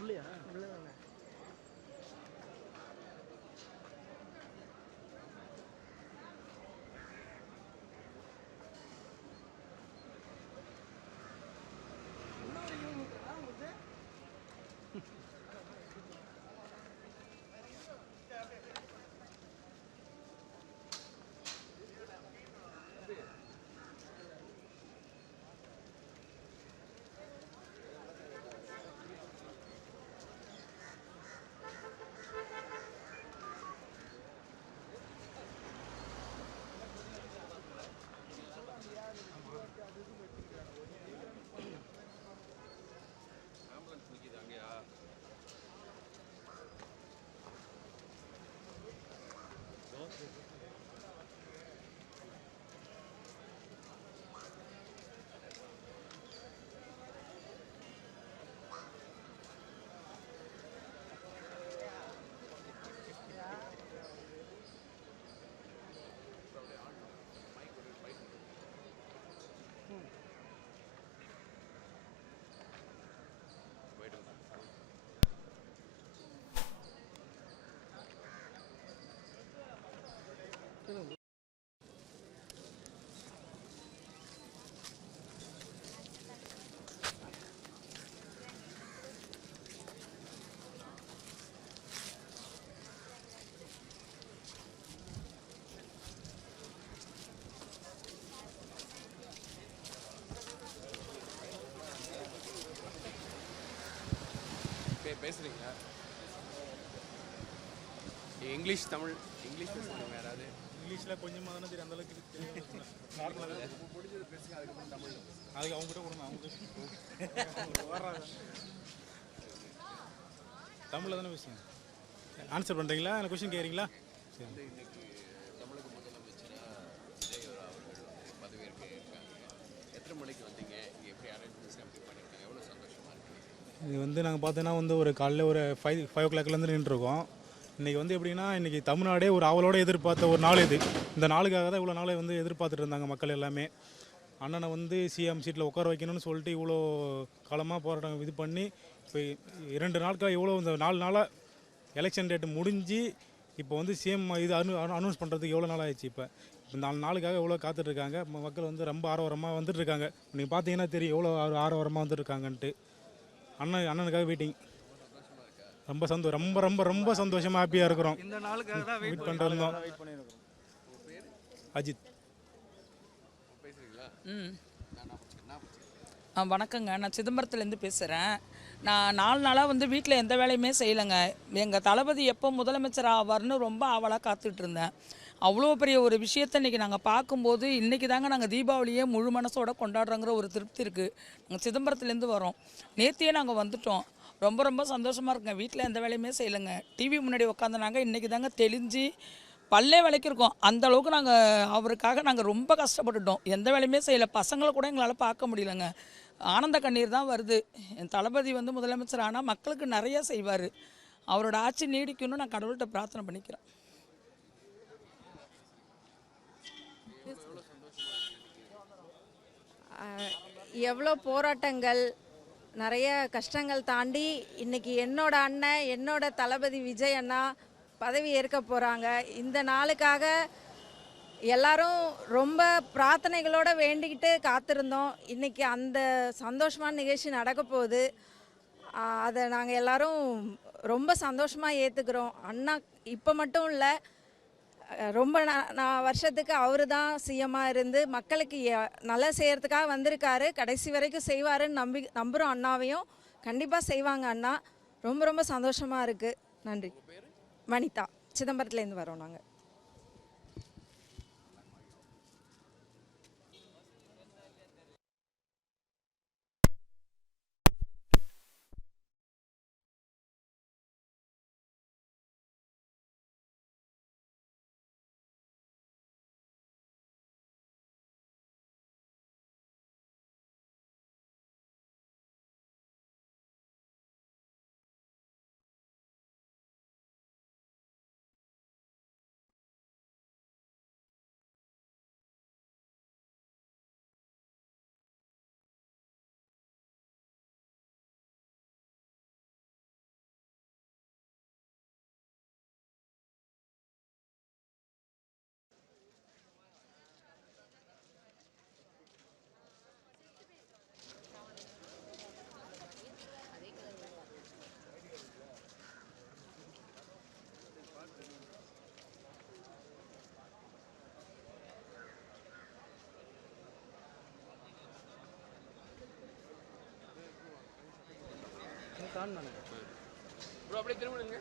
உள்ளயா பேசுறீங்களா? English Tamil English பேசுறீங்க யாராவது? இங்கிலீஷில் கொஞ்சமாக தானே தெரியும், அந்தளவுக்கு நார்மலாக முடிஞ்சது பேசுங்க. அதுக்கப்புறம் தமிழ் அதுக்கு அவங்ககிட்ட கொடுங்க, அவங்க வர்றாங்க. தமிழில் தானே பேசுங்க. ஆன்சர் பண்ணுறீங்களா? எனக்கு கொஸ்டின் கேட்குறீங்களா? சரி. இன்னைக்கு தமிழக முதலமைச்சராக விஜய் அவர்கள் பதவியேற்க இருக்காங்க. எத்தனை மணிக்கு வந்தீங்க? இங்கே எப்படி அரேஞ்ச்மெண்ட்ஸ் எப்படி பண்ணியிருக்காங்க? எவ்வளோ சந்தோஷமாக இருக்குது? இது நாங்கள் பார்த்தோன்னா ஒரு காலையில் ஒரு 5 o'clockலேருந்து நின்றுருக்கோம். இன்றைக்கி எப்படின்னா, இன்றைக்கி தமிழ்நாடே ஒரு ஆவலோடு எதிர்பார்த்த ஒரு நாள் இது. இந்த நாளுக்காக தான் இவ்வளோ நாளை எதிர்பார்த்துட்டு இருந்தாங்க மக்கள் எல்லாமே. அண்ணனை சிஎம் சீட்டில் உட்கார வைக்கணும்னு சொல்லிட்டு இவ்வளோ காலமாக போராட்டம் இது பண்ணி இப்போ 2 நாட்களாக இவ்வளோ இந்த 4 நாளாக எலெக்ஷன் டேட்டு முடிஞ்சு இப்போ சிஎம் இது அனௌன்ஸ் பண்ணுறதுக்கு எவ்வளோ நாள் ஆயிடுச்சு. இப்போ 4 நாளுக்காக எவ்வளோ காத்துட்ருக்காங்க மக்கள். ரொம்ப ஆரவாரமாக வந்துட்டுருக்காங்க. நீங்கள் பார்த்தீங்கன்னா தெரியும் எவ்வளோ ஆரவாரமாக வந்துட்டுருக்காங்கன்ட்டு. அண்ணனுக்காக வெயிட்டிங். ரொம்ப ரொம்ப ரொம்ப ரொம்ப சந்தோஷமாக ஹாப்பியாக இருக்கிறோம். இந்த நாளுக்காக தான் வெயிட் பண்ணிருந்தோம். அஜித். வணக்கங்க, நான் சிதம்பரத்துலேருந்து பேசுகிறேன். நான் 4 நாளாக வீட்டில் எந்த வேலையுமே செய்யலைங்க. எங்கள் தளபதி எப்போ முதலமைச்சர் ஆவார்னு ரொம்ப ஆவலாக காத்துட்டு இருந்தேன். அவ்வளோ பெரிய ஒரு விஷயத்தை இன்றைக்கி நாங்கள் பார்க்கும்போது, இன்றைக்கி தாங்க நாங்கள் தீபாவளியே முழு மனசோட கொண்டாடுறோங்கிற ஒரு திருப்தி இருக்குது. நாங்கள் சிதம்பரத்துலேருந்து வரோம். நேத்தியே நாங்கள் வந்துட்டோம். ரொம்ப ரொம்ப சந்தோஷமாக இருக்குங்க. வீட்டில் எந்த வேலையுமே செய்யலைங்க. டிவி முன்னாடி உட்காந்துனாங்க. இன்றைக்கி தாங்க தெளிஞ்சு பல்லே விளக்கிருக்கோம். அந்தளவுக்கு அவருக்காக நாங்கள் ரொம்ப கஷ்டப்பட்டுட்டோம். எந்த வேலையுமே செய்யலை. பசங்களை கூட எங்களால் பார்க்க முடியலைங்க. ஆனந்த கண்ணீர் தான் வருது. என் தளபதி முதலமைச்சர் ஆனால் மக்களுக்கு நிறைய செய்வார். அவரோட ஆட்சி நீடிக்கணும்னு நான் கடவுள்கிட்ட பிரார்த்தனை பண்ணிக்கிறேன். எவ்வளோ போராட்டங்கள், நிறைய கஷ்டங்கள் தாண்டி இன்றைக்கி என்னோட அண்ணன், என்னோட தளபதி விஜய் அண்ணா பதவி ஏற்க போகிறாங்க. இந்த நாளுக்காக எல்லாரும் ரொம்ப பிரார்த்தனைகளோடு வேண்டிக்கிட்டு காத்திருந்தோம். இன்றைக்கி அந்த சந்தோஷமான நிகழ்ச்சி நடக்க போகுது. அதை நாங்கள் எல்லோரும் ரொம்ப சந்தோஷமாக ஏற்றுக்கிறோம். அண்ணா இப்போ மட்டும் இல்லை, ரொம்ப வருஷத்துக்கு அவர் தான் சிஎம்மாக இருந்து மக்களுக்கு நல்லா செய்கிறதுக்காக வந்திருக்காரு. கடைசி வரைக்கும் செய்வாருன்னு நம்புகிறோம். அண்ணாவையும் கண்டிப்பாக செய்வாங்க அண்ணா. ரொம்ப ரொம்ப சந்தோஷமாக இருக்குது. நன்றி. வனிதா, சிதம்பரத்துலேருந்து வரோம் நாங்கள். தான் நான் ப்ரோ அப்படியே திரும்புங்க.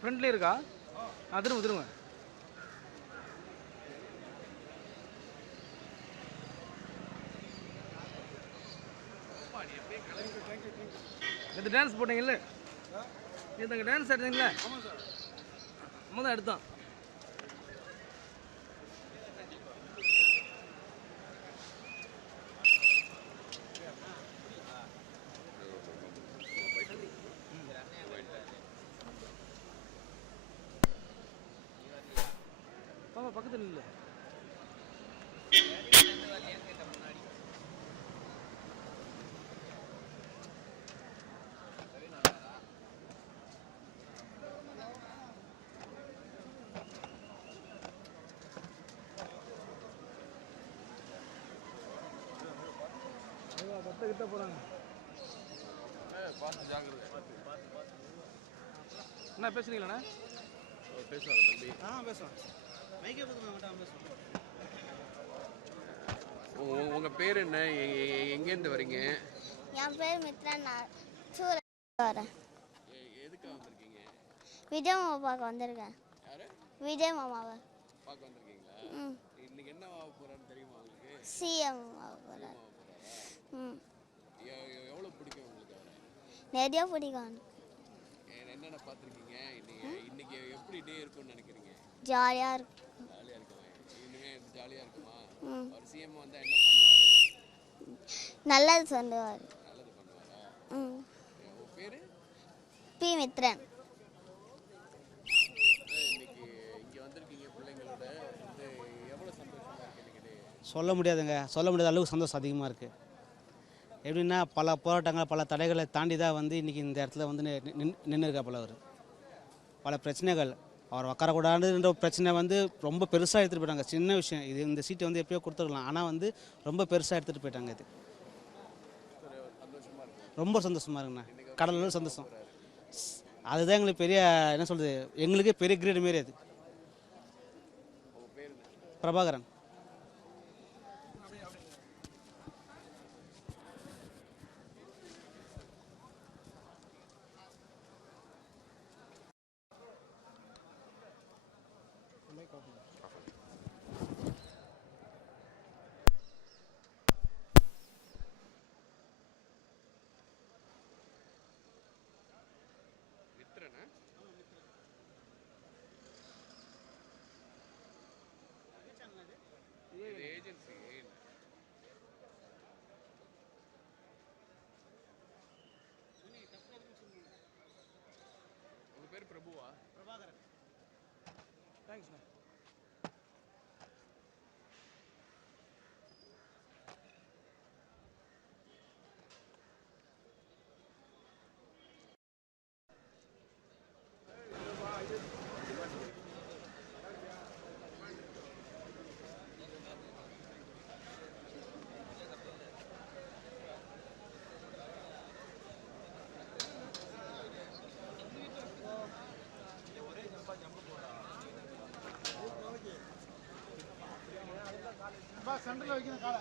ஃப்ரண்ட்லேயே இருக்கா? திரும்ப திரும்ப. இது டான்ஸ் போட்டீங்கல்ல, இது அங்கே டான்ஸ் ஆடுறீங்களா? ஆமாம் சார், நம்ம தான் எடுத்தோம். பாப்பா பக்கத்தில் இல்லை. கிட்ட போகிறாங்க. பார்த்து ஜாக்கிரதை. என்ன பேசுறீங்களாண்ணா? பேசுவாங்க தம்பி. பேசுவேன். மைக்கே பேசுவேன். உங்கள் பேர் என்ன? எங்கேருந்து வரீங்க? என் பேர் மித்ரா. நான் வரேன். எதுக்காக வந்திருக்கீங்க? விஜய் மாமா பார்க்க வந்திருக்கேன். யாரு? விஜய் மாமாவை பார்க்க வந்திருக்கீங்களா? இன்னைக்கு என்ன ஆக போறான்னு தெரியுமா உங்களுக்கு? சிஎம் ஆக போகிறேன். எவ்வளோ பிடிக்கும் உங்களுக்கு அவரை? நிறைய பிடிக்கும். என்னென்ன பார்த்துருக்கீங்க? இன்னைக்கு எப்படி டே இருக்கும்னு நினைக்கிறீங்க? ஜாலியாக இருக்கும். ஜாலியாக இருக்குமா? இனிமே ஜாலியாக இருக்குமா? அவர் சிஎம் வந்தால் என்ன பண்ணுவார்? நல்லது சொல்லுவார். நல்லது பண்ணுவாரா? உங்கள் பேர்? பி மித்ரன். இன்னைக்கு இங்கே வந்திருக்கீங்க பிள்ளைங்களோட, எவ்வளோ சந்தோஷமா இருக்கு இன்னைக்கு? சொல்ல முடியாதுங்க, சொல்ல முடியாத அளவுக்கு சந்தோஷம் அதிகமாக இருக்குது. எப்படின்னா பல போராட்டங்கள் பல தடைகளை தாண்டி தான் வந்து இன்றைக்கி இந்த இடத்துல வந்து நின்று இருக்காப்புல. அவர் பல பிரச்சனைகள், அவர் உட்காரக்கூடாதுன்ற பிரச்சனை வந்து ரொம்ப பெருசாக எடுத்துகிட்டு போயிட்டாங்க. சின்ன விஷயம் இது, இந்த சீட்டை வந்து எப்பயோ கொடுத்துருக்கலாம், ஆனால் வந்து ரொம்ப பெருசாக எடுத்துகிட்டு போயிட்டாங்க. இது ரொம்ப சந்தோஷமாக இருக்குண்ணா, கடலூர் சந்தோஷம். அதுதான் எங்களுக்கு பெரிய, என்ன சொல்கிறது, எங்களுக்கே பெரிய கிரேடு மாரி. அது பிரபாகரன். மித்ரனா? இது ஏஜென்சி. உங்க பேர் பிரபுவா? பிரபாகரன். தேங்க்ஸ்ண்ணா. சென்டரில் வைக்கணும் காலை.